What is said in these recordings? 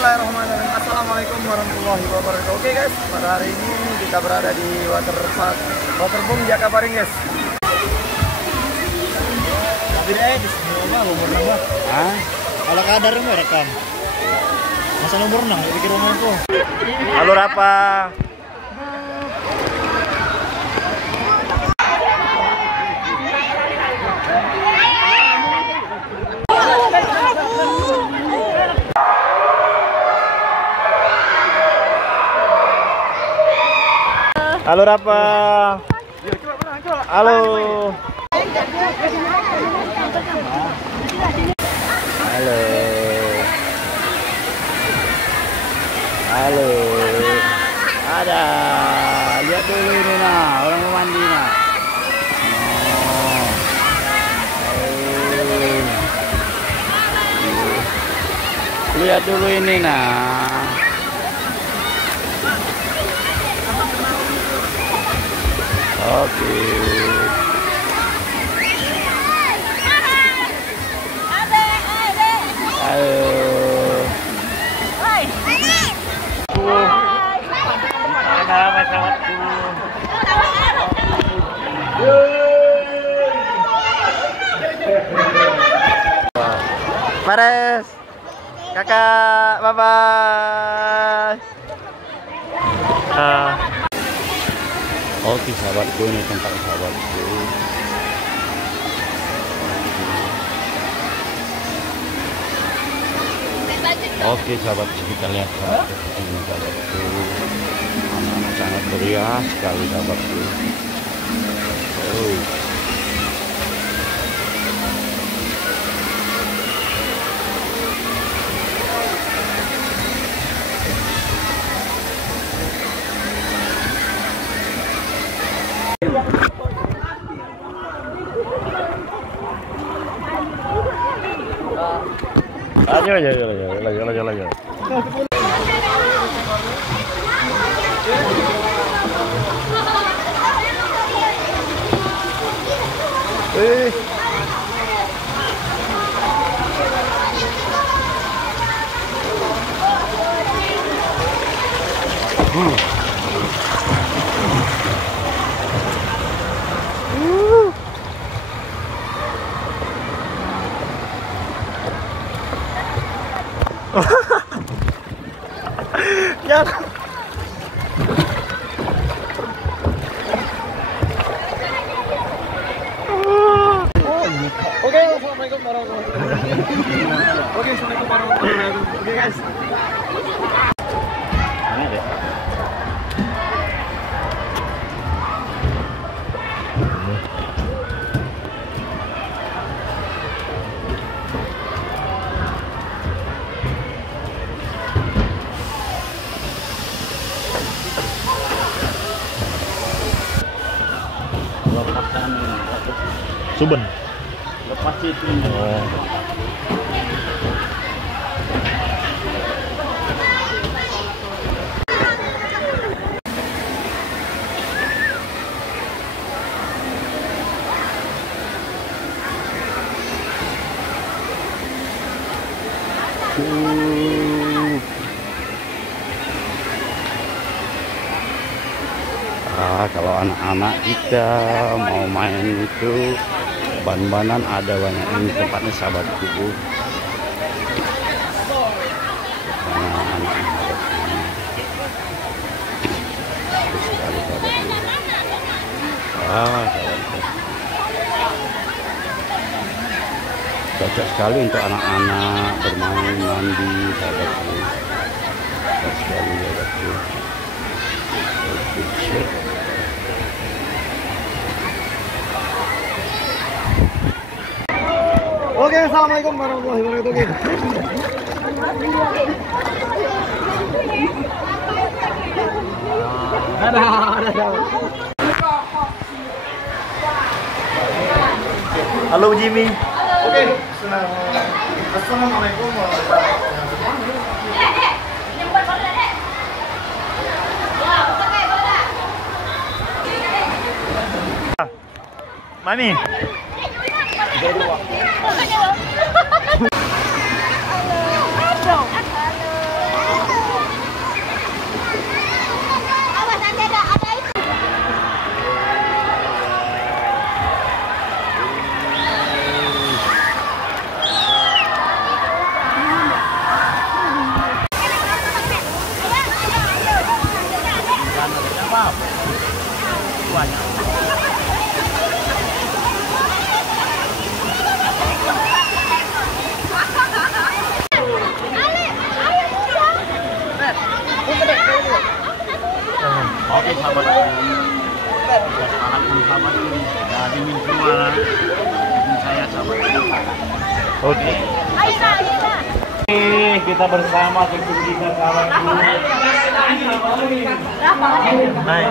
Bismillahirrahmanirrahim. Assalamualaikum warahmatullahi wabarakatuh. Oke guys, pada hari ini kita berada di Waterboom Jakabaring guys. Tapi di sini mah umur nambah. Hah? Kalau kadar mah rekam. Masa nomor nang pikir umur aku. Alur apa? Halo apa? Halo. Halo. Halo. Ada. Lihat dulu ini nah, orang mau mandi nah. Lihat dulu ini nah. Oke. Ayo. Pares, kakak, bye bye. Oke sahabatku, ini tempat sahabatku. Oke sahabatku, kita lihat ini sahabatku. Anak-anak sangat meriah sekali sahabatku. Lagi. Ya. Oke, assalamualaikum warahmatullahi wabarakatuh. Oke, assalamualaikum warahmatullahi wabarakatuh. Oke guys. Ini deh. Suben. Lepas itu. Kalau anak-anak kita mau main itu ban-banan ada banyak. Ini tempatnya sahabatku. Cocok sekali untuk anak-anak bermain mandi sahabatku. Cocok sekali sahabatku. Oke, assalamualaikum warahmatullahi wabarakatuh. Ada. Halo Jimmy. Oke, assalamualaikum warahmatullahi wabarakatuh. Mami. Oke sahabat, sahabat dingin semua saya sahabat. Oke. Kita bersama tentu kita sahabat. Naik.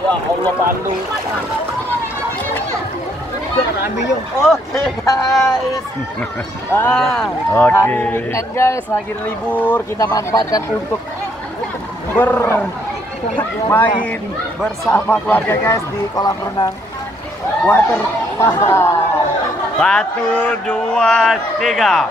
Ya Allah Bandung. Oke guys. Oke. Weekend guys, lagi libur, kita manfaatkan untuk bermain bersama keluarga guys di kolam renang water park. 1, 2, 3.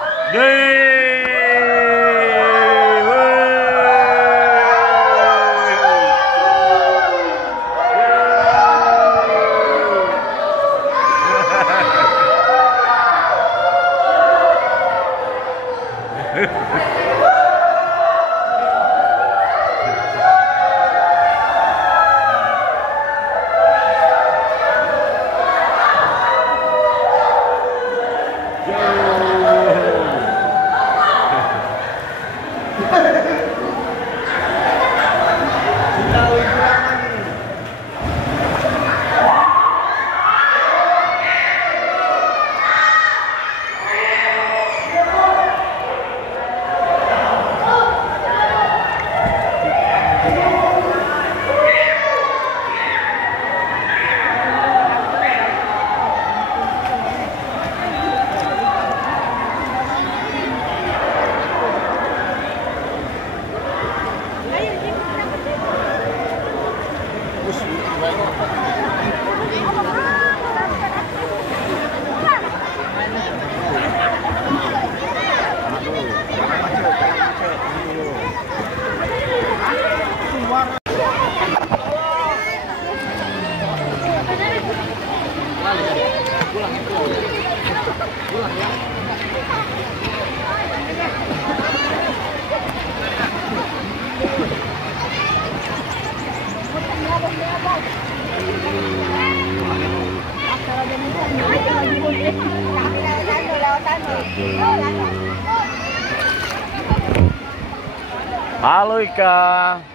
Halo Ika.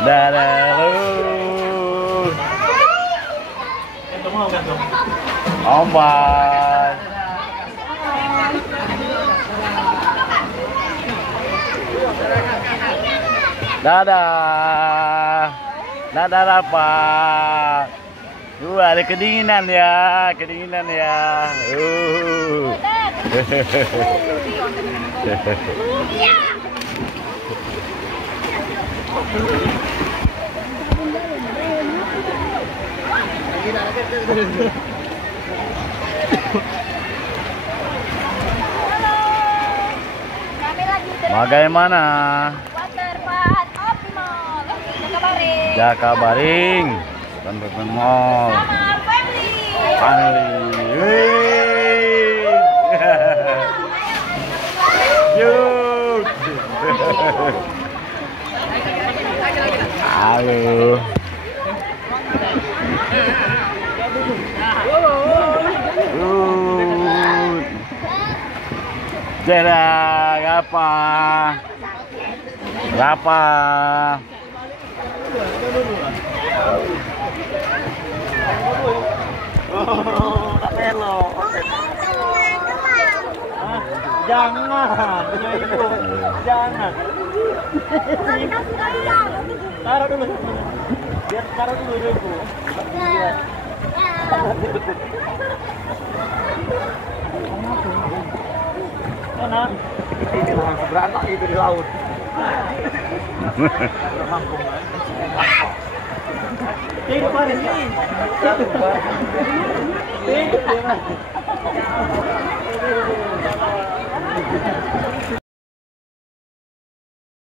Dadah lu. Ombak. Dadah. Dadah apa? Ada kedinginan ya. Bagaimana? Jakabaring. Tempat mall. Family. Yuk. Halo. Jarak apa? Berapa? Jangan, jangan. Taruh dulu. Biar taruh dulu ibu. Mana? Ini langsung beranak itu di laut. Hidup hari ini. Hidup.